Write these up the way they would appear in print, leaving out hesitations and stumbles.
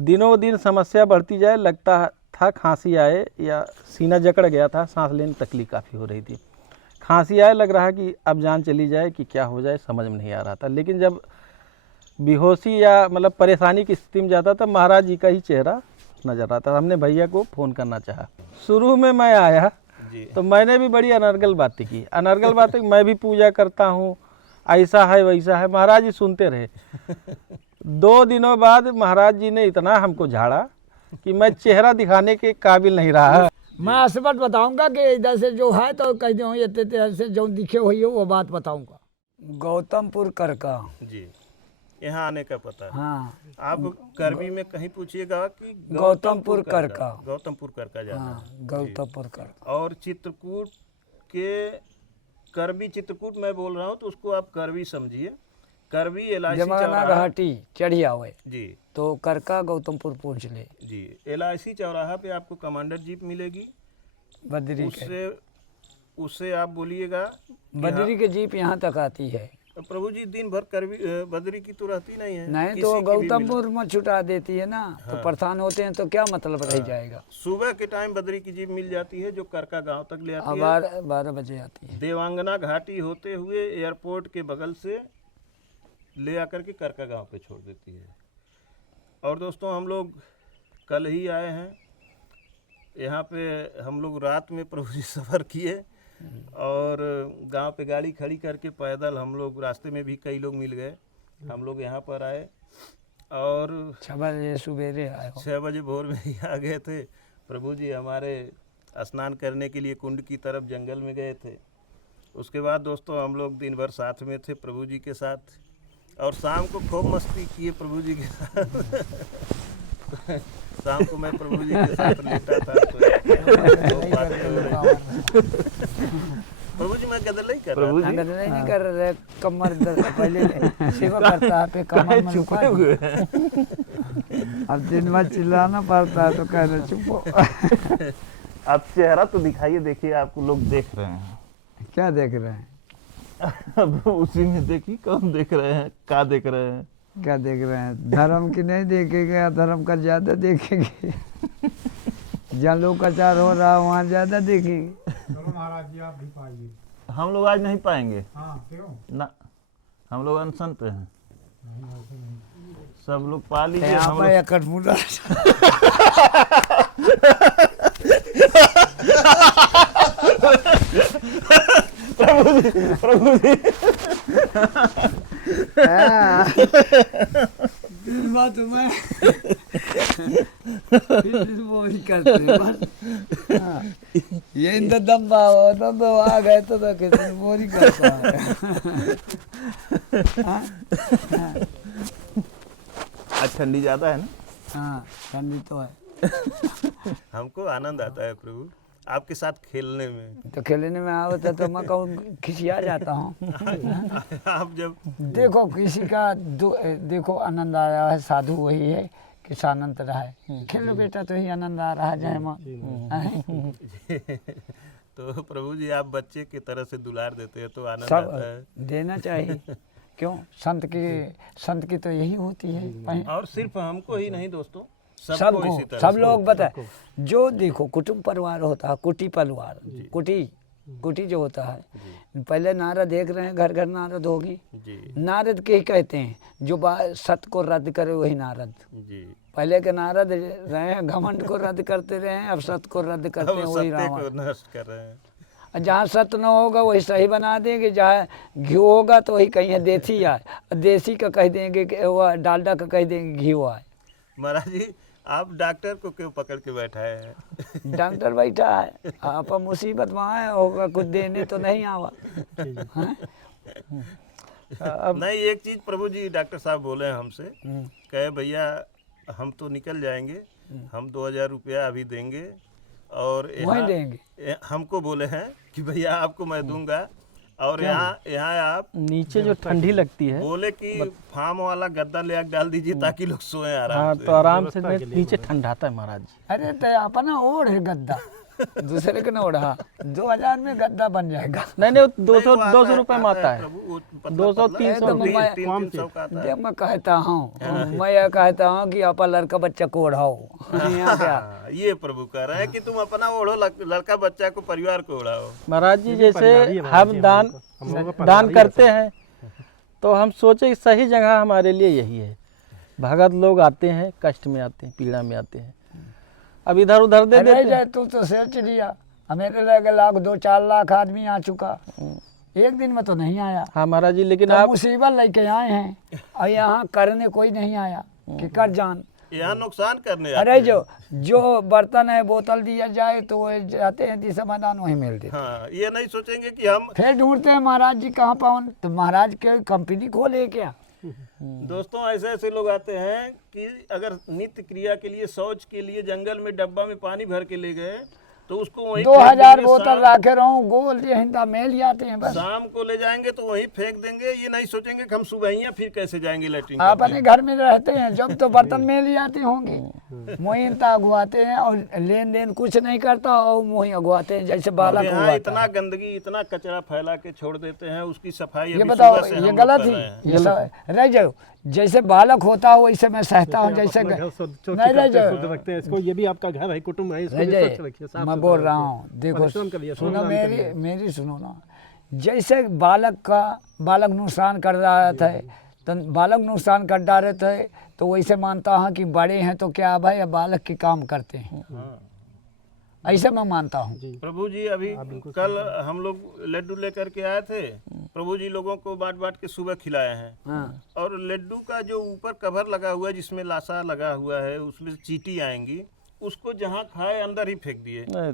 दिनों दिन समस्या बढ़ती जाए, लगता था खांसी आए या सीना जकड़ गया था, सांस लेने में तकलीफ काफ़ी हो रही थी। खांसी आए, लग रहा कि अब जान चली जाए कि क्या हो जाए, समझ में नहीं आ रहा था। लेकिन जब बेहोशी या मतलब परेशानी की स्थिति में जाता था, महाराज जी का ही चेहरा नजर आता। हमने भैया को फ़ोन करना चाहा। शुरू में मैं आया तो मैंने भी बड़ी अनर्गल बातें की, अनर्गल बातें, मैं भी पूजा करता हूँ, ऐसा है वैसा है। महाराज जी सुनते रहे। 2 दिनों बाद महाराज जी ने इतना हमको झाड़ा कि मैं चेहरा दिखाने के काबिल नहीं रहा। मैं असबत बताऊंगा कि इधर से जो है तो कह दो ये से जो दिखे हुई हो वो बात बताऊंगा। गौतमपुर करका जी, यहाँ आने का पता है। हाँ, आप करबी में कहीं पूछिएगा कि गौतमपुर करका। गौतमपुर करका जाना हाँ, है। गौतमपुर करका। और चित्रकूट के करबी, चित्रकूट मैं बोल रहा हूँ तो उसको आप करबी समझिए। करबी एलआईसी जमाना चौराहा घाटी चढ़िया हुए जी, तो करका गौतमपुर पहुँच ले। जी, एलआईसी चौराहा पे आपको कमांडर जीप मिलेगी। बद्री के उससे आप बोलिएगा बद्री के जीप यहाँ तक आती है। प्रभु जी दिन भर करबी बद्री की तो रहती नहीं है, नहीं किसी तो की भी गौतमपुर में छुटा देती है ना। हाँ। तो प्रधान होते हैं तो क्या मतलब रह जाएगा। सुबह के टाइम बद्री की जीप मिल जाती है जो करका गांव तक ले आती है। 12 बजे आती है। देवांगना घाटी होते हुए एयरपोर्ट के बगल से ले आकर के करका गांव पे छोड़ देती है। और दोस्तों हम लोग कल ही आए हैं यहाँ पे। हम लोग रात में प्रभु जी सफ़र किए और गांव पे गाड़ी खड़ी करके पैदल हम लोग, रास्ते में भी कई लोग मिल गए। हम लोग यहाँ पर आए और 6 बजे सवेरे आए हो। 6 बजे भोर में ही आ गए थे। प्रभु जी हमारे स्नान करने के लिए कुंड की तरफ जंगल में गए थे। उसके बाद दोस्तों हम लोग दिन भर साथ में थे प्रभु जी के साथ, और शाम को खूब मस्ती किए प्रभु जी के साथ। शाम को मैं प्रभु जी के साथ लेटा था तो प्रभु जी मैं गदर नहीं कर रहा था। नहीं कर रहे, कमर दर्द पहले सेवा करता है पे कमर में चुपे हुए। अब दिन भर चिल्लाना पड़ता है तो कहना चुप हो। आप चेहरा तो दिखाइए, देखिए आपको लोग देख रहे हैं। क्या देख रहे हैं? अब उसी में देखिए कौन देख रहे हैं, क्या देख रहे हैं। क्या देख रहे हैं? धर्म की नहीं देखेंगे, धर्म का ज्यादा देखेंगे। जहाँ लोकाचार हो रहा है वहाँ ज्यादा देखेंगे। चलो महाराज जी आप भी पाइए। हम लोग आज नहीं पाएंगे हाँ क्यों? ना, हम लोग अनशन पे हैं। सब लोग पा लीजिए। यहाँ हम पर लोग या कठमुरा प्रभु जी दिन बाद तुम्हें वो ही करते हैं बस। हाँ। ये इंद्र दम आ गए तो किसी वो नहीं करता है। हाँ? हाँ। आज ठंडी ज़्यादा है ना। हाँ ठंडी तो है। हमको आनंद आता है प्रभु आपके साथ खेलने में। तो खेलने में आवता तो मैं कहूँ खिसिया जाता हूँ। आप जब देखो किसी का देखो आनंद आ रहा है, साधु वही है कि सानंद रहा है। खेलो बेटा तो ही आनंद आ रहा है। जय माँ। तो प्रभु जी आप बच्चे की तरह से दुलार देते हैं तो आनंद सब आता है। देना चाहिए। क्यों? संत की तो यही होती है। और सिर्फ हमको ही नहीं दोस्तों, सबको, इसी तरह सब से लोग बताए। जो देखो कुटुंब परिवार होता है, कुटी परिवार, कुटी जो होता है। पहले नारद देख रहे हैं, घर घर नारद होगी। जी नारद के ही कहते हैं जो सत्य को रद्द करे वही नारद। जी, पहले के नारद रहे हैं घमंड को रद्द करते रहे हैं, अब सत्य को रद्द करते हैं अब वही सत्य रावण। को नष्ट कर रहे हैं। जहाँ सत्य न होगा वही सही बना देंगे, जहाँ घी होगा तो वही कहीं देसी आए, देसी का कह देंगे कि वो डालडा का कह देंगे घी आए। महाराज जी आप डॉक्टर को क्यों पकड़ के बैठाए हैं? डॉक्टर बैठा है, आप मुसीबत में आए होगा, कुछ देने तो नहीं आवा। नहीं, एक चीज प्रभु जी डॉक्टर साहब बोले हैं हमसे, कहे भैया हम तो निकल जाएंगे, हम 2000 रुपया अभी देंगे और वहीं देंगे। हमको बोले हैं कि भैया आपको मैं दूंगा और यहाँ आप नीचे जो ठंडी लगती है, बोले कि फार्म वाला गद्दा ले डाल दीजिए ताकि लोग सोए आराम हाँ से। तो आराम से नीचे ठंडाता है महाराज जी। अरे तो अपना ओढ़ है गद्दा, दूसरे के न ओढ़ा 2000 में गद्दा बन जाएगा। नहीं नहीं, 200 नहीं, वो 200 रुपये में आता है। प्रभु, वो पतला 200 पतला, 300 एकदम तीन- मैं- 300 का आता है। जब मैं कहता हूँ मैं यह कहता हूँ कि अपना लड़का बच्चा को ओढ़ाओ यहाँ क्या हाँ, ये प्रभु कह रहे हैं कि तुम अपना ओढ़ो, लड़का बच्चा को, परिवार को ओढ़ाओ। महाराज जी जैसे हम दान करते हैं तो हम सोचे कि सही जगह हमारे लिए यही है। भगत लोग आते हैं, कष्ट में आते हैं, पीड़ा में आते हैं, अब इधर उधर दे अरे देते हैं। जाए तू तो सोच लिया, मेरे लगे लाख 2-4 लाख आदमी आ चुका, एक दिन में तो नहीं आया। हाँ महाराज जी, लेकिन तो आप मुसीबत लेके आए हैं और यहाँ करने कोई नहीं आया कि कर जान। यहाँ नुकसान करने आते अरे हैं। जो बर्तन है बोतल दिया जाए तो वो जाते हैं जिस समाधान वहीं मिल देते। हाँ, ये नहीं सोचेंगे कि हम फिर ढूंढते हैं महाराज जी कहाँ पावन, तो महाराज के कंपनी खोले क्या। दोस्तों ऐसे ऐसे लोग आते हैं कि अगर नित्य क्रिया के लिए, शौच के लिए जंगल में डब्बा में पानी भर के ले गए तो उसको वहीं फेंक 2000 देंगे। बोतल रखे रहूं गोल ये हिंदा मेल जाते हैं बस। शाम को ले जाएंगे तो वहीं फेंक देंगे, ये नहीं सोचेंगे कि हम सुबह ही फिर कैसे जाएंगे लेटरिन आप करने। अपने घर में रहते हैं जब तो बर्तन मेल जाते होंगे, मोहिंता अगुआते हैं और लेन देन कुछ नहीं करता और मोही अगुआते हैं जैसे बालक यहाँ अगुआता इतना है। गंदगी, इतना कचरा फैला के छोड़ देते हैं, उसकी सफाई ये अभी बताओ सुबह से हम ये लोग गलत कर ही रहे हैं। ये सब रह जाओ, जैसे बालक होता हो वैसे मैं सहता हूँ, जैसे नहीं रह जाओ रखते हैं इसको, ये भी आपका घर है, कुटुंब है, इसको रह भी जाए। स्वच्छ रखिए, साफ मैं सुथरा बोल रहा रखिए। हूँ देखो परिश्रम करिए, सुनो श्रमदान करिए। मेरी सुनो ना, जैसे बालक नुकसान कर रहा था तो बालक नुकसान कर डाले थे तो वैसे मानता हूँ कि बड़े हैं तो क्या भाई बालक के काम करते हैं, हाँ। ऐसे मैं मानता हूँ। प्रभु जी अभी कल हम लोग लड्डू लेकर के आए थे, प्रभु जी लोगों को बांट बांट के सुबह खिलाए हैं। हाँ और लड्डू का जो ऊपर कवर लगा हुआ है जिसमें लाशा लगा हुआ है, उसमें चींटी आएंगी, उसको जहाँ खाए अंदर ही फेंक दिए। नहीं,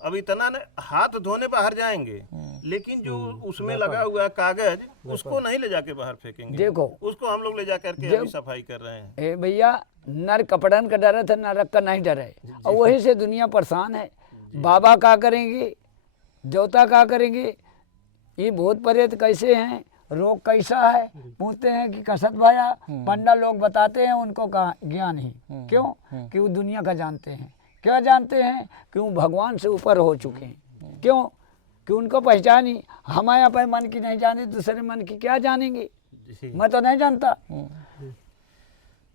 अब इतना न, हाथ धोने बाहर जाएंगे लेकिन जो उसमें लगा हुआ है कागज, उसको नहीं ले जाके बाहर फेंकेंगे। देखो उसको हम लोग ले जा करके अभी सफाई कर रहे हैं। ए भैया नर कपड़न का डर है नरक का नहीं डर है, और वही से दुनिया परेशान है। बाबा क्या करेंगे, देवता क्या करेंगे, ये भूत प्रेत कैसे हैं, रोग कैसा है, पूछते हैं कि कसत भाया, पंडा लोग बताते हैं उनको का ज्ञान ही क्यों कि वो दुनिया का जानते हैं। क्या जानते हैं कि वो भगवान से ऊपर हो चुके हैं, क्यों कि उनको पहचान ही, हमारे अपने मन की नहीं जाने दूसरे मन की क्या जानेंगे, मैं तो नहीं जानता।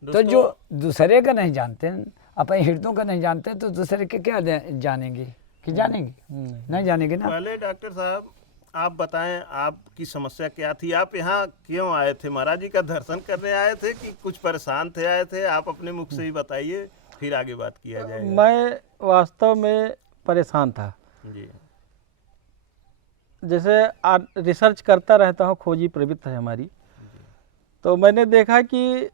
तो जो दूसरे का नहीं जानते अपने हृदयों का नहीं जानते तो दूसरे के क्या जानेंगे कि जानेंगे नहीं जानेंगे ना। पहले डॉक्टर साहब आप बताएं आपकी समस्या क्या थी, आप यहाँ क्यों आए थे? महाराज जी का दर्शन करने आए थे कि कुछ परेशान थे आए थे? आप अपने मुख से ही बताइए, फिर आगे बात किया जाएगा। मैं वास्तव में परेशान था। जी जैसे रिसर्च करता रहता हूँ, खोजी प्रवृत्ति है हमारी, तो मैंने देखा कि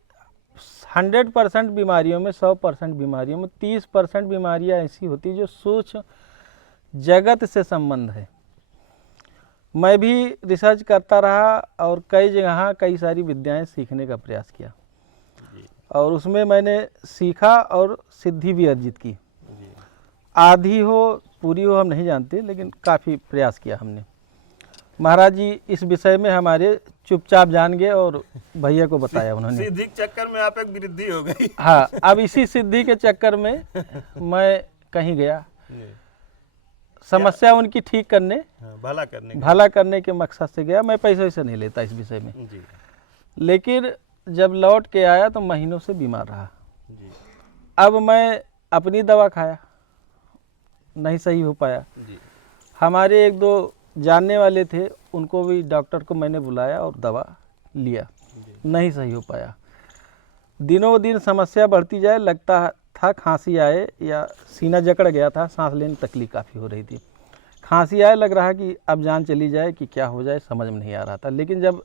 100% बीमारियों में 100% बीमारियों में 30% बीमारियाँ ऐसी होती है जो सूक्ष्म जगत से संबंध है। मैं भी रिसर्च करता रहा और कई जगह कई सारी विद्याएं सीखने का प्रयास किया और उसमें मैंने सीखा और सिद्धि भी अर्जित की। आधी हो पूरी हो हम नहीं जानते, लेकिन काफ़ी प्रयास किया हमने। महाराज जी इस विषय में हमारे चुपचाप जान गए और भैया को बताया उन्होंने। सिद्धि के चक्कर में आप एक वृद्धि हो गई। हाँ, अब इसी सिद्धि के चक्कर में मैं कहीं गया, समस्या उनकी ठीक करने, हाँ, भला करने के मकसद से गया। मैं पैसे वैसे नहीं लेता इस विषय में, जी लेकिन जब लौट के आया तो महीनों से बीमार रहा। जी अब मैं अपनी दवा खाया, नहीं सही हो पाया। जी हमारे एक दो जानने वाले थे, उनको भी डॉक्टर को मैंने बुलाया और दवा लिया, नहीं सही हो पाया। दिनों दिन समस्या बढ़ती जाए, लगता था खांसी आए या सीना जकड़ गया था, सांस लेने तकलीफ काफ़ी हो रही थी। खांसी आए, लग रहा कि अब जान चली जाए कि क्या हो जाए, समझ में नहीं आ रहा था। लेकिन जब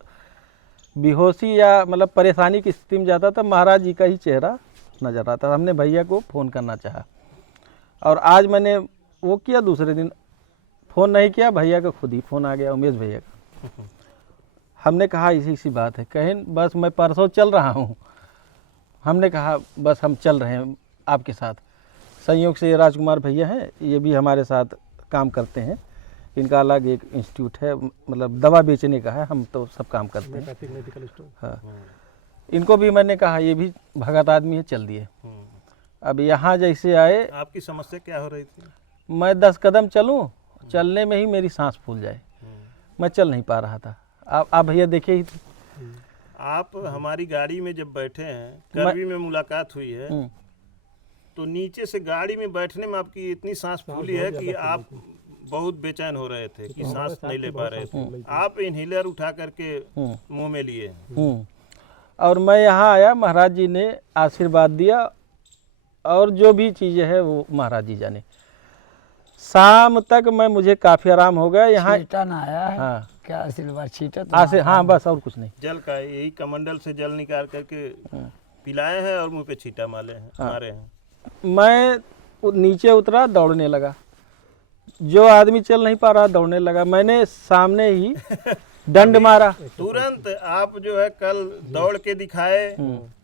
बेहोशी या मतलब परेशानी की स्थिति में जाता था, महाराज जी का ही चेहरा नज़र आता। हमने भैया को फ़ोन करना चाहा और आज मैंने वो किया, दूसरे दिन फ़ोन नहीं किया, भैया का खुद ही फ़ोन आ गया, उमेश भैया का। हमने कहा इसी बात है, कहें बस मैं परसों चल रहा हूँ। हमने कहा बस हम चल रहे हैं आपके साथ। संयोग से राजकुमार भैया हैं, ये भी हमारे साथ काम करते हैं। इनका अलग एक इंस्टीट्यूट है, मतलब दवा बेचने का है, हम तो सब काम करते हैं। Medical store. हाँ, इनको भी मैंने कहा, ये भी भगत आदमी है, चल दिए। अब यहाँ जैसे आए, आपकी समस्या क्या हो रही थी? मैं 10 कदम चलूं, चलने में ही मेरी सांस फूल जाए, मैं चल नहीं पा रहा था। आप भैया देखे ही थे। आप हमारी गाड़ी में जब बैठे हैं, करवी में मुलाकात हुई है, तो नीचे से गाड़ी में बैठने में आपकी इतनी सांस फूली है कि आप बहुत बेचैन हो रहे थे कि सांस नहीं ले पा रहे थे। आप इनहेलर उठा करके मुंह में लिए। और मैं यहाँ आया, महाराज जी ने आशीर्वाद दिया और जो भी चीज़ें है वो महाराज जी जाने। शाम तक मुझे काफ़ी आराम हो गया यहाँ। छीटा ना आया है। हाँ, क्या आशीर्वाद छीटा तो हाँ बस और कुछ नहीं। जल का यही कमंडल से जल निकाल करके पिलाए हैं और मुंह पे छींटा मारे हैं। मैं नीचे उतरा, दौड़ने लगा। जो आदमी चल नहीं पा रहा दौड़ने लगा। मैंने सामने ही डंड मारा। तुरंत आप जो है कल दौड़ के दिखाए,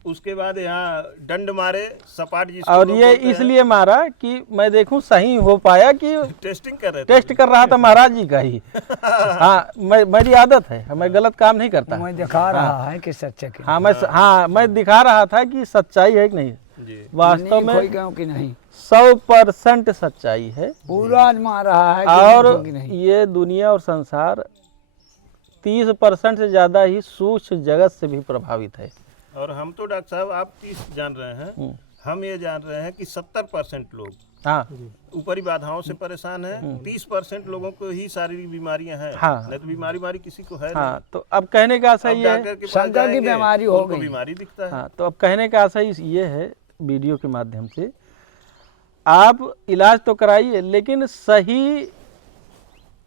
उसके बाद यहाँ डंड मारे सपाट जिसको और लोग ये बोलते हैं। इसलिए मारा कि मैं देखूं सही हो पाया कि टेस्टिंग कर रहे थे। टेस्ट कर रहा था महाराज जी का ही। हाँ, मेरी आदत है, मैं गलत काम नहीं करता। मैं दिखा रहा है कि सच्चा कि मैं दिखा रहा था कि सच्चाई है कि नहीं। जी। वास्तव में खोई गयो कि नहीं, 100% सच्चाई है। पूरा आजमा रहा है कि और कि नहीं। ये दुनिया और संसार 30% से ज़्यादा ही सूक्ष्म जगत से भी प्रभावित है। और हम तो डॉक्टर साहब आप 30 जान रहे हैं, हम ये जान रहे हैं कि 70% लोग हाँ, ऊपरी बाधाओं से परेशान है। 30% लोगों को ही शारीरिक बीमारियां हैं। हाँ। नहीं तो बीमारी किसी को है हाँ, तो अब कहने का आशा नहीं। ये है। डॉक्टर के पास शंकर की जाएंगे, बीमारी हो उनको गई। बीमारी दिखता है। हाँ, तो अब कहने का आशा ये है वीडियो के माध्यम से, आप इलाज तो कराइए लेकिन सही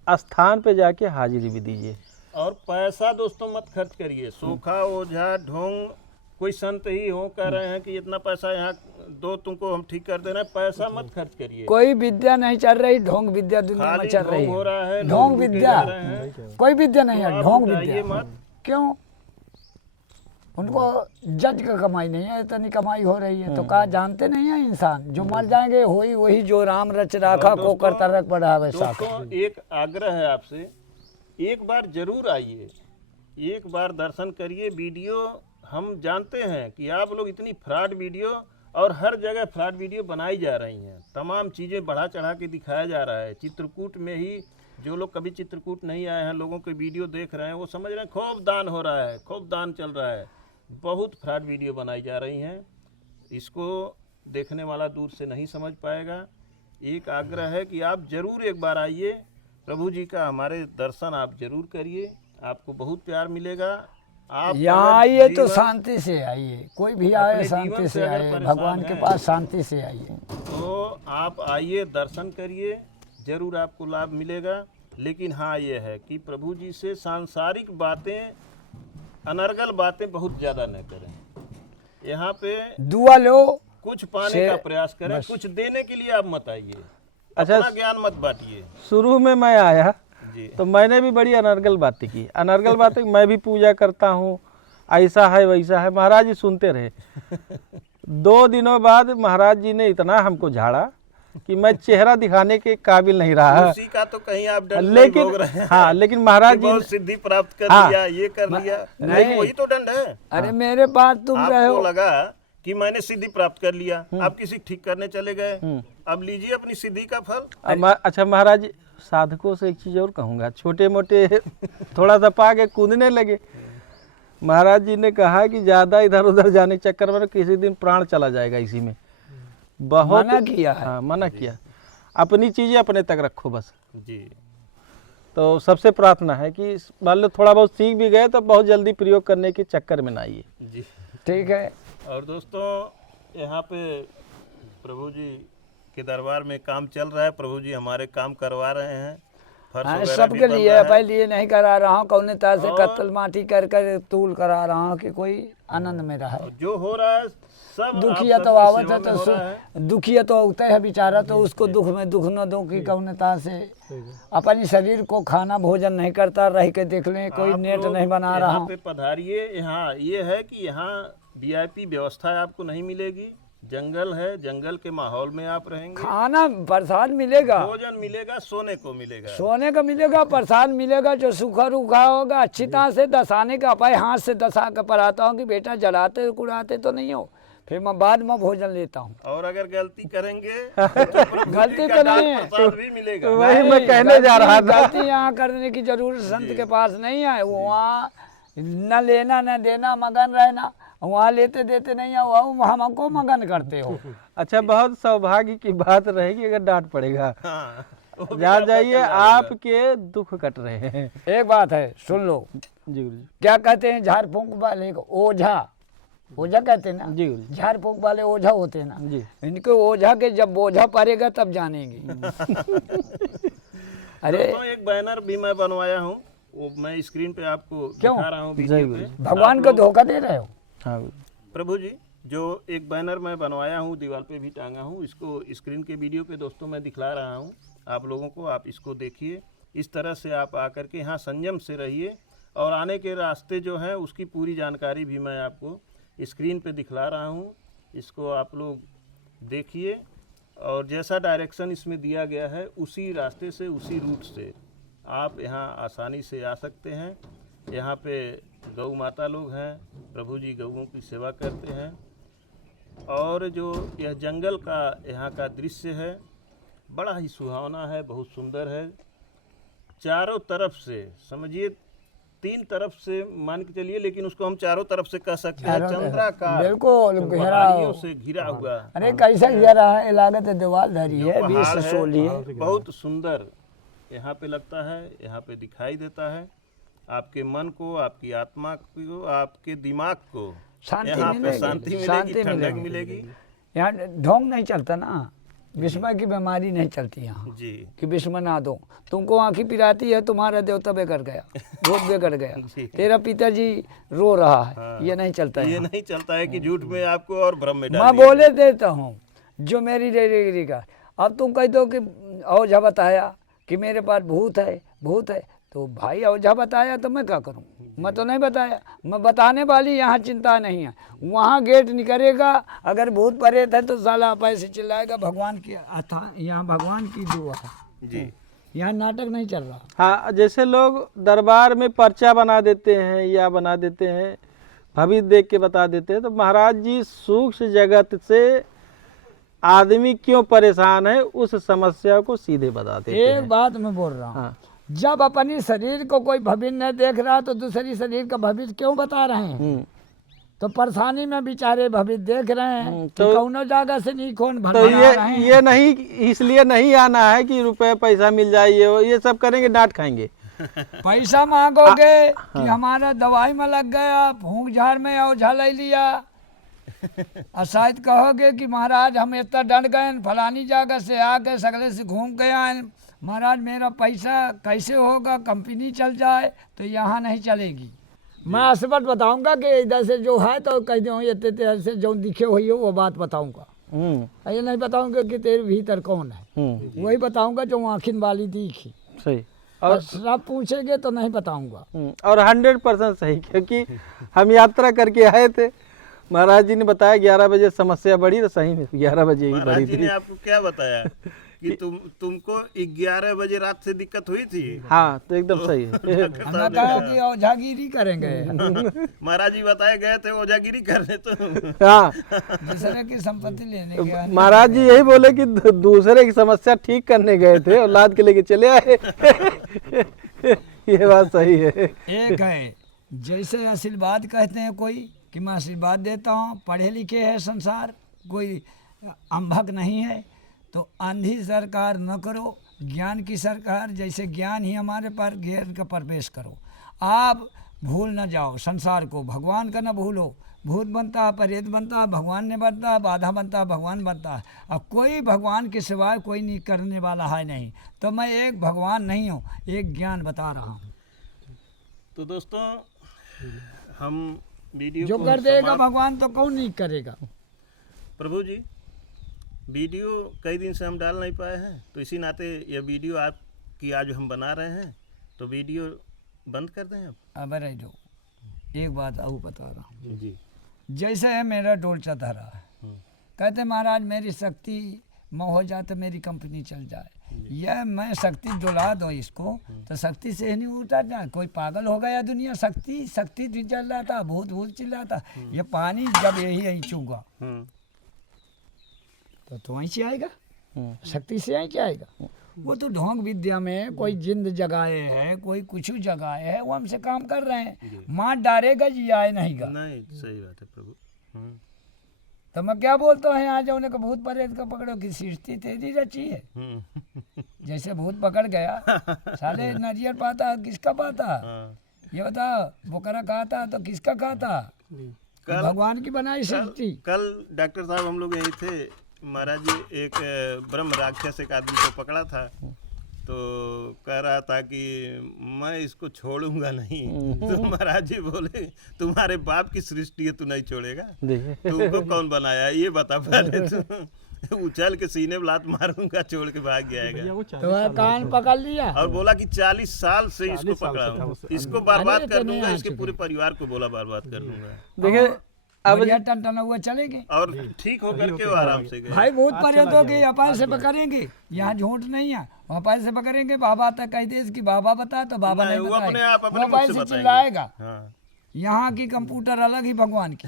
स्थान पे जाके हाजिरी भी दीजिए। और पैसा दोस्तों मत खर्च करिए। सोखा ओझा ढोंग कोई संत ही हो कह रहे हैं कि इतना पैसा यहाँ दो तुमको हम ठीक कर दे रहे हैं, पैसा मत खर्च करिए। कोई विद्या नहीं चल रही, ढोंग विद्या दुनिया में खाली चल रही ढोंग हो रहा है, है। लोग ढोंग लूटे विद्या जा रहे हैं। कोई विद्या नहीं तो है, आप ढोंग लुटाइए विद्या। मत। क्यों? उनको जज का कमाई नहीं है, इतनी कमाई हो रही है तो कहा जानते नहीं है इंसान जो मर जाएंगे वही जो राम रच राखा को करता रख पड़ा है वैसा। दोस्तों एक आग्रह है आपसे, एक बार जरूर आइए, एक बार दर्शन करिए। वीडियो हम जानते हैं कि आप लोग इतनी फ्रॉड वीडियो और हर जगह फ्रॉड वीडियो बनाई जा रही हैं, तमाम चीज़ें बढ़ा चढ़ा के दिखाया जा रहा है। चित्रकूट में ही जो लोग कभी चित्रकूट नहीं आए हैं, लोगों के वीडियो देख रहे हैं, वो समझ रहे हैं खूब दान हो रहा है, खूब दान चल रहा है। बहुत फ्रॉड वीडियो बनाई जा रही हैं, इसको देखने वाला दूर से नहीं समझ पाएगा। एक आग्रह है कि आप ज़रूर एक बार आइए, प्रभु जी का हमारे दर्शन आप जरूर करिए, आपको बहुत प्यार मिलेगा। आप यहाँ अगर आइए तो जीवन- शांति से आइए, कोई भी आए अपने शांति जीवन से से अगर आए, परेशान भगवान के हैं, पास शांति से आइए। तो आप आइए, दर्शन करिए, जरूर आपको लाभ मिलेगा। लेकिन हाँ ये है कि प्रभु जी से सांसारिक बातें, अनर्गल बातें बहुत ज़्यादा न करें। यहाँ पे दुआ लो, कुछ पाने का प्रयास करें, कुछ देने के लिए आप मत आइए। अच्छा, अपना ज्ञान मत बांटिए। शुरू में मैं आया जी। तो मैंने भी बड़ी अनर्गल बातें की। अनर्गल बातें मैं भी पूजा करता हूँ, ऐसा है वैसा है, महाराज जी सुनते रहे। 2 दिनों बाद महाराज जी ने इतना हमको झाड़ा कि मैं चेहरा दिखाने के काबिल नहीं रहा। उसी का तो कहीं आप दंड लेकिन भोग रहे हैं। हाँ, लेकिन महाराज कि जी बहुत सिद्धि प्राप्त कर हाँ, लिया, ये कर लिया, नहीं। लेकिन वही तो दंड है। अरे मेरे पास तुम रहे आपको हो। लगा कि मैंने सिद्धि प्राप्त कर लिया, आप किसी ठीक करने चले गए, अब लीजिए अपनी सिद्धि का फल। अच्छा महाराज जी, साधकों से एक चीज़ और कहूँगा, छोटे मोटे थोड़ा सा पा के कूदने लगे। महाराज जी ने कहा कि ज़्यादा इधर उधर जाने के चक्कर में किसी दिन प्राण चला जाएगा इसी में। बहुत मना किया है। हाँ, मना किया। अपनी चीज़ें अपने तक रखो बस। जी। तो सबसे प्रार्थना है कि मान लो थोड़ा बहुत सीख भी गए तो बहुत जल्दी प्रयोग करने के चक्कर में ना आइए। जी। ठीक है। और दोस्तों यहाँ पे प्रभु जी के दरबार में काम चल रहा है, प्रभु जी हमारे काम करवा रहे हैं। फर्श हाँ, वगैरह सबके भी बन लिए रहा है। पहले ये नहीं करा रहा हूँ, कौने तार से और- कत्तल माटी कर कर तूल करा रहा हूँ कि कोई आनंद में रहा। और जो हो रहा है सब दुखिया आप तो सबकी आवत सेवा है में हो रहा है। तो दुखिया तो उगता है बेचारा, तो उसको दुख में दुख न दो कि कौने तार से अपने शरीर को खाना भोजन नहीं करता, रह के देख लें, कोई आप नेट लोग नहीं बना रहा यहाँ हूँ। पे पधारिए। यहाँ ये है कि यहाँ वीआईपी व्यवस्था आपको नहीं मिलेगी, जंगल है, जंगल के माहौल में आप रहेंगे, खाना प्रसाद मिलेगा, भोजन मिलेगा, सोने को मिलेगा। सोने का मिलेगा, प्रसाद मिलेगा, जो सूखा रूखा होगा अच्छी तरह से दसाने का। अपाय हाथ से दसा के पढ़ाता हूँ कि बेटा जलाते कुड़ाते तो नहीं हो, फिर मैं बाद में भोजन लेता हूँ। और अगर गलती करेंगे तो प्रभु जी गलती का तो डाल नहीं है। प्रसाद भी मिलेगा। वही मैं नहीं, कहने जा रहा था। गलती यहाँ करने की जरूरत संत के पास नहीं है। वहाँ न लेना न देना, मगन रहना। वहाँ लेते देते नहीं है, वहाँ हमको मगन करते हो। अच्छा, बहुत सौभाग्य की बात रहेगी अगर डांट पड़ेगा। हाँ, वो भी जा आपका जाइए, कल्याण होगा। आपके दुख कट रहे हैं। एक बात है, सुन लो। जी गुरु जी। क्या कहते हैं झाड़ फूंक वाले को? ओझा, ओझा कहते हैं ना। जी गुरु जी। झाड़ फूंक वाले ओझा होते हैं ना। जी। इनके ओझा के जब बोझा पड़ेगा तब जानेंगे। अरे दोस्तों, एक बैनर भी मैं बनवाया हूँ, वो मैं स्क्रीन पे आपको क्यों? दिखा रहा हूँ जय वीडियो गुरु। पे। भगवान आप को लोग- धोखा दे रहे हो। हाँ गुरु जी। प्रभु जी, जो एक बैनर मैं बनवाया हूँ, दीवार पे भी टांगा हूँ, इसको स्क्रीन के वीडियो पे दोस्तों मैं दिखला रहा हूँ आप लोगों को। आप इसको देखिए, इस तरह से आप आकर के यहाँ संयम से रहिए, और आने के रास्ते जो हैं उसकी पूरी जानकारी भी मैं आपको स्क्रीन पे दिखला रहा हूँ। इसको आप लोग देखिए, और जैसा डायरेक्शन इसमें दिया गया है उसी रास्ते से, उसी रूट से आप यहाँ आसानी से आ सकते हैं। यहाँ पे गौ माता लोग हैं, प्रभु जी गौओं की सेवा करते हैं। और जो यह जंगल का यहाँ का दृश्य है बड़ा ही सुहावना है, बहुत सुंदर है। चारों तरफ से समझिए, तीन तरफ से मान के चलिए, लेकिन उसको हम चारों तरफ से कह सकते हैं। चंद्राकार बिल्कुल घेरा। पहाड़ियों से घिरा हुआ अरे कैसा घेरा है, लागत है दीवार धरी है, जो 20 पहाड़ से है, 16 है। बहुत सुंदर यहाँ पे लगता है, यहाँ पे दिखाई देता है। आपके मन को, आपकी आत्मा को, आपके दिमाग को शांति यहाँ पे मिलेगी, शांति मिलेगी, शांति ठंडक मिलेगी। मिलेगी। यहाँ ढोंग नहीं चलता ना, विस्मय की बीमारी नहीं चलती यहाँ जी कि विस्मय ना दो। तुमको आंखी पिराती है, तुम्हारा देवता बिगड़ गया, भूत बिगड़ गया, जी। तेरा पिताजी रो रहा है, हाँ। ये नहीं चलता है ये यहाँ। नहीं चलता है कि झूठ में आपको और भ्रम में डाल मैं दिया। बोले देता हूँ जो मेरी डिग्री का। अब तुम कह दो कि औझा बताया कि मेरे पास भूत है, भूत है, तो भाई औझा बताया तो मैं क्या करूँ? मैं तो नहीं बताया, मैं बताने वाली यहाँ चिंता नहीं है। वहाँ गेट निकलेगा, अगर भूत प्रेत है तो साला आप ऐसे चिल्लाएगा भगवान की अथा, यहाँ भगवान की दुआ है। जी यहाँ नाटक नहीं चल रहा। हाँ, जैसे लोग दरबार में पर्चा बना देते हैं या बना देते हैं, भविष्य देख के बता देते हैं, तो महाराज जी सूक्ष्म जगत से आदमी क्यों परेशान है उस समस्या को सीधे बता देते हैं। एक बात मैं बोल रहा हूँ, हाँ। जब अपनी शरीर को कोई भविष्य नहीं देख रहा तो दूसरी शरीर का भविष्य क्यों बता रहे हैं? तो परेशानी में बेचारे भविष्य देख रहे हैं कि कौनो जगह से नहीं कौन तो भला रहे हैं। ये नहीं, इसलिए नहीं आना है कि रुपए पैसा मिल जाए, ये सब करेंगे, डांट खाएंगे। पैसा मांगोगे कि हमारा दवाई में लग गया, भूख झाड़ में औझा ले लिया, और शायद कहोगे कि महाराज हम इतना डर गए, फलानी जगह से आके सगले से घूम के आए, महाराज मेरा पैसा कैसे होगा, कंपनी चल जाए, तो यहाँ नहीं चलेगी। मैं स्पष्ट बताऊंगा कि इधर से जो है तो कह दो ये से जो दिखे हुई हो वो बात बताऊंगा। ये नहीं बताऊंगा कि तेरे भीतर कौन है, वही बताऊंगा जो आँखिन वाली दिखी। सही। और सब पूछेंगे तो नहीं बताऊंगा। और 100% सही, क्योंकि हम यात्रा करके आए थे, महाराज जी ने बताया 11 बजे समस्या बढ़ी, तो सही में 11 बजे ही महाराज बढ़ी जी ने थी। आपको क्या बताया कि तुमको 11 बजे रात से दिक्कत हुई थी? हाँ, तो एकदम सही है। हमने कहा कि औझागिरी करेंगे। महाराज जी बताए गए थे ओझागिरी करने, तो हाँ, दूसरे की संपत्ति लेने के आने। महाराज जी यही बोले कि दूसरे की समस्या ठीक करने गए थे और लाद के लेके चले आए। ये बात सही है। एक है जैसे आशीर्वाद कहते हैं कोई कि मैं आशीर्वाद देता हूँ, पढ़े लिखे है संसार, कोई अंभक नहीं है, तो अंधी सरकार न करो, ज्ञान की सरकार। जैसे ज्ञान ही हमारे पर ज्ञान का प्रवेश करो। आप भूल न जाओ संसार को, भगवान का न भूलो। भूत बनता है, प्रेत बनता है, भगवान ने बनता है, बाधा बनता है, भगवान बनता है। अब कोई भगवान के सिवाय कोई नहीं करने वाला है नहीं, तो मैं एक भगवान नहीं हूँ, एक ज्ञान बता रहा हूँ। तो दोस्तों हम वीडियो जो को कर देगा समाप्त- भगवान तो कौन नहीं करेगा। प्रभु जी, वीडियो कई दिन से हम डाल नहीं पाए हैं, तो इसी नाते यह वीडियो आपकी आज हम बना रहे हैं, तो वीडियो बंद कर दें अब। अब रह जो एक बात और बता रहा हूँ। जी जैसे है मेरा डोलचा धरा है, कहते महाराज मेरी शक्ति मैं हो जाए तो मेरी कंपनी चल जाए, यह मैं शक्ति डुला दूँ इसको तो शक्ति से ही नहीं उतर जाए। कोई पागल हो गया दुनिया, शक्ति शक्ति चल रहा था, भूत भूत चिल्लाता। ये पानी जब यही चूंगा तो वहीं से आएगा, शक्ति से यहीं से आएगा। वो तो ढोंग विद्या में कोई जिंद जगाए है, कोई कुछ जगाए है, वो हमसे काम कर रहे हैं। मार डालेगा जी आए नहीं गा। नहीं, सही बात है प्रभु। तो मैं क्या बोलता हूँ, यहाँ जाने का भूत प्रेत का पकड़ो की सृष्टि तेरी रची है। जैसे भूत पकड़ गया, साले नारियल पाता किसका पाता, ये बता, बोकरा खाता तो किसका खाता, भगवान की बनाई सृष्टि। कल डॉक्टर साहब हम लोग यहीं थे, महाराज जी एक ब्रह्म राक्षस एक आदमी को पकड़ा था, तो कह रहा था कि मैं इसको छोड़ूंगा नहीं। तो महाराज जी बोले तुम्हारे बाप की सृष्टि है, तू नहीं छोड़ेगा, तुमको कौन बनाया ये बता पहले। तो उछल के सीने में लात मारूंगा, छोड़ के भाग जाएगा। तो कान पकड़ लिया और बोला कि 40 साल से इसको पकड़ा हूँ, इसको बर्बाद कर दूंगा, इसके पूरे परिवार को बोला बर्बाद कर दूंगा। देखिए अब टन हुआ चलेंगे और ठीक होकर के वो आराम से गए। भाई भूत प्रेतों के अपाय से पकड़ेंगे, यहाँ झूठ नहीं है, अपाय से पकड़ेंगे। बाबा तक कहते कि बाबा बता, तो बाबा नहीं वो अपने आप बताएगा, अपने वो अपाय मुख से से बताएंगे। चिल्लाएगा। हाँ, यहाँ की कंप्यूटर अलग ही भगवान की,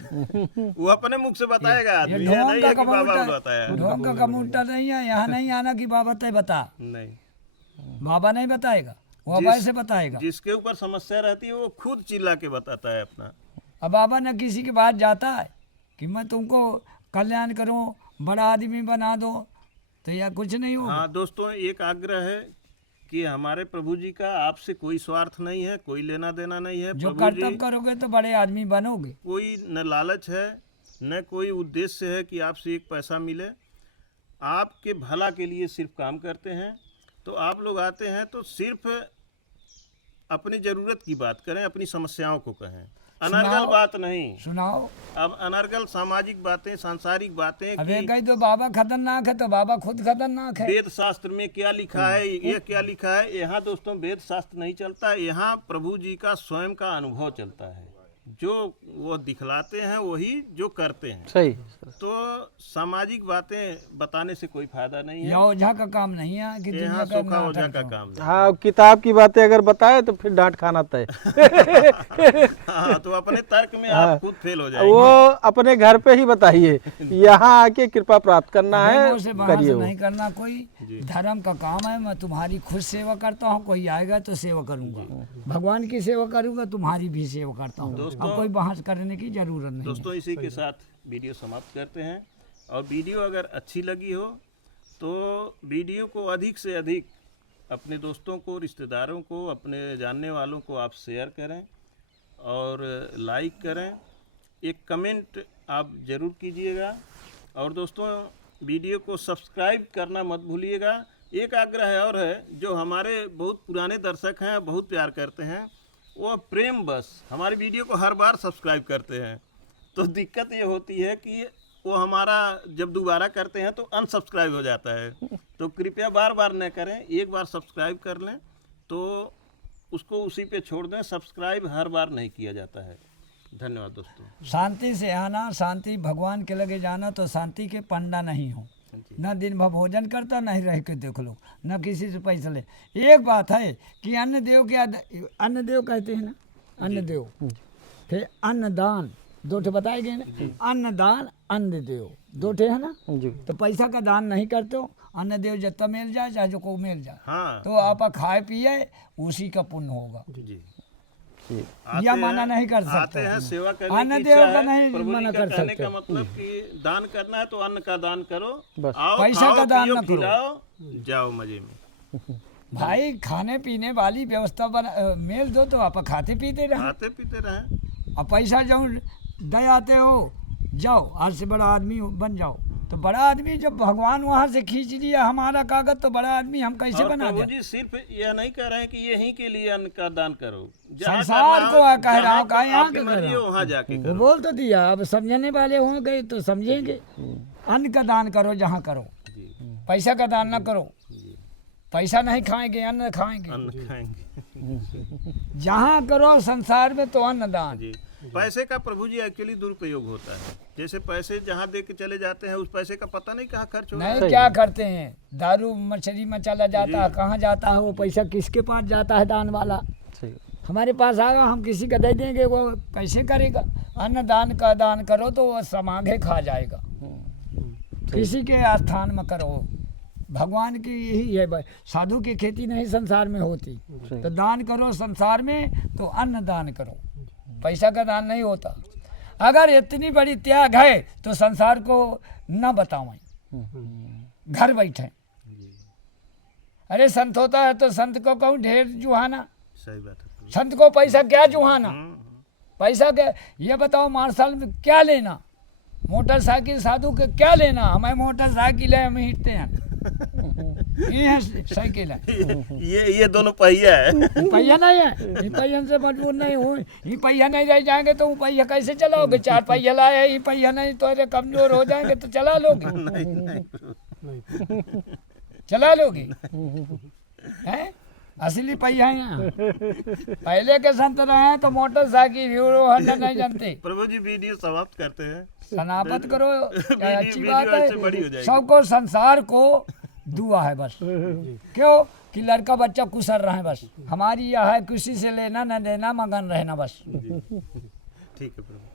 वो अपने मुख से बताएगा ये आदमी, ढोंग नहीं का है कि बाबा कंप्यूटर, बताया। ढोंग का कंप्यूटर नहीं है। यहाँ नहीं आना कि बाबा तय बता, नहीं, बाबा नहीं बताएगा, वो अपाय से बताएगा। जिसके ऊपर समस्या रहती है वो खुद चिल्ला के बताता है अपना। अब बाबा ने किसी के पास जाता है कि मैं तुमको कल्याण करूं, बड़ा आदमी बना दो, तो यह कुछ नहीं होगा। हाँ दोस्तों, एक आग्रह है कि हमारे प्रभु जी का आपसे कोई स्वार्थ नहीं है, कोई लेना देना नहीं है। जो प्रभु जी कर्तव्य करोगे तो बड़े आदमी बनोगे। कोई न लालच है न कोई उद्देश्य है कि आपसे एक पैसा मिले, आपके भला के लिए सिर्फ काम करते हैं। तो आप लोग आते हैं तो सिर्फ अपनी ज़रूरत की बात करें, अपनी समस्याओं को कहें, अनर्गल बात नहीं। सुनाओ, अब अनर्गल सामाजिक बातें, सांसारिक बातें अब कि एक कही तो बाबा खतरनाक है, तो बाबा खुद खतरनाक है। वेद शास्त्र में क्या लिखा है, ये क्या लिखा है। यहाँ दोस्तों वेद शास्त्र नहीं चलता, यहाँ प्रभु जी का स्वयं का अनुभव चलता है। जो वो दिखलाते हैं वही जो करते हैं। सही। तो सामाजिक बातें बताने से कोई फायदा नहीं है। यह ओझा का काम नहीं है कि यहाँ दुनिया का सोखा ओझा नाटक का हो। काम नहीं। हाँ, किताब की बातें अगर बताए तो फिर डांट खाना तय। हाँ, तो अपने तर्क में आप खुद फेल हो जाएंगे। वो अपने घर पे ही बताइए, यहाँ आके कृपा प्राप्त करना है, देखो, उसे बाहर करिए से वो। नहीं करना, कोई धर्म का काम है। मैं तुम्हारी खुद सेवा करता हूँ, कोई आएगा तो सेवा करूंगा, भगवान की सेवा करूंगा, तुम्हारी भी सेवा करता हूँ। अब कोई बहस करने की जरूरत नहीं है। दोस्तों इसी के साथ वीडियो समाप्त करते हैं। और वीडियो अगर अच्छी लगी हो तो वीडियो को अधिक से अधिक अपने दोस्तों को, रिश्तेदारों को, अपने जानने वालों को आप शेयर करें और लाइक करें। एक कमेंट आप ज़रूर कीजिएगा। और दोस्तों वीडियो को सब्सक्राइब करना मत भूलिएगा। एक आग्रह और है, जो हमारे बहुत पुराने दर्शक हैं, बहुत प्यार करते हैं, वो प्रेम बस हमारी वीडियो को हर बार सब्सक्राइब करते हैं। तो दिक्कत ये होती है कि वो हमारा जब दोबारा करते हैं तो अनसब्सक्राइब हो जाता है। तो कृपया बार बार न करें, एक बार सब्सक्राइब कर लें तो उसको उसी पे छोड़ दें। सब्सक्राइब हर बार नहीं किया जाता है। धन्यवाद दोस्तों। शांति से आना, शांति भगवान के लगे जाना, तो शांति के पंडा नहीं हो। न दिन भर भोजन करता, नहीं रह के देख लो, न किसी से पैसा ले। एक बात है कि अन्न देव क्या, अन्न देव कहते हैं ना, अन्न देव, फिर अन्नदान, दो ठे बताए गए ना, अन्नदान अन्न देव, दो ठे है ना। जी। तो पैसा का दान नहीं करते हो, अन्न देव जितना मिल जाए, चाहे जो को मिल जाए, हाँ तो आप खाए पिए, उसी का पुण्य होगा। जी, यह मना नहीं कर सकते। आते हैं सेवा करने अन्न की देव इच्छा का है। नहीं प्रभु जी मना का कर कहने सकते। का मतलब कि दान करना है तो अन्न का दान करो, बस। आओ, पैसा खाओ, का दान पियो, न करो। खिलाओ, जाओ मजे में। भाई खाने पीने वाली व्यवस्था मेल दो, तो आप खाते पीते रहो। खाते पीते रहें। और पैसा जो दे आते हो, जाओ आज से बड़ा आदमी बन जाओ। तो बड़ा आदमी जब भगवान वहाँ से खींच लिया हमारा कागज, तो बड़ा आदमी हम कैसे और बना प्रभु दे। जी सिर्फ यह नहीं कह रहे हैं कि यहीं के लिए अन्न का दान करो, जहाँ संसार करना को हो, कह रहा हूँ, जहाँ कहा यहाँ आपकी के मर्जी कह हो, रहा हूँ। वहाँ जाके वो करो। बोल तो दिया, अब समझने वाले होंगे तो समझेंगे। अन्न का दान करो जहाँ करो, जी, पैसा का दान न करो। पैसा नहीं खाएंगे, अन्न खाएंगे। अन्न खाएंगे। जहाँ करो संसार में तो अन्न दान। जी। पैसे का प्रभु जी एक्चुअली दुरुपयोग होता है। जैसे पैसे जहाँ दे के चले जाते हैं उस पैसे का पता नहीं कहाँ खर्च हो नहीं क्या करते हैं, दारू मछली में चला जाता है, कहाँ जाता है वो पैसा, किसके पास जाता है दान वाला। सही। हमारे पास आएगा, हम किसी को दे देंगे, वो कैसे करेगा। अन्न दान का दान करो तो वो समागे खा जाएगा, किसी के स्थान में करो। भगवान की यही है भाई, साधु की खेती नहीं संसार में होती, तो दान करो संसार में तो अन्न दान करो, पैसा का दान नहीं होता। अगर इतनी बड़ी त्याग है तो संसार को न बताओ, घर बैठे। अरे संत होता है तो संत को कहूँ ढेर जुहाना, सही बात है। संत को पैसा क्या जुहाना, पैसा क्या, ये बताओ मार्शल में क्या लेना, मोटरसाइकिल साधु के क्या लेना। हमें मोटरसाइकिल है, हम हिटते हैं, ये है साइकिल है, ये दोनों पहिया है। पहिया नहीं है, ये पहिया से मजबूर नहीं हूँ, ये पहिया नहीं रह जाएंगे तो वो पहिया कैसे चलाओगे। 4 पहिया लाए, ये पहिया नहीं तो अरे कमजोर हो जाएंगे तो चला लोगे, चला लोगे हैं। असली पहिया है। पहले के संत रहे हैं तो मोटरसाइकिल हीरो होंडा नहीं जानते। प्रभु जी वीडियो समाप्त करते हैं, समाप्त करो, अच्छी वीडियो बात ऐसे बड़ी हो है। जाएगी। सबको संसार को दुआ है बस, क्यों कि लड़का बच्चा कुशल रहे बस। हमारी यह है, किसी से लेना न देना, मगन रहना बस। ठीक है प्रभु।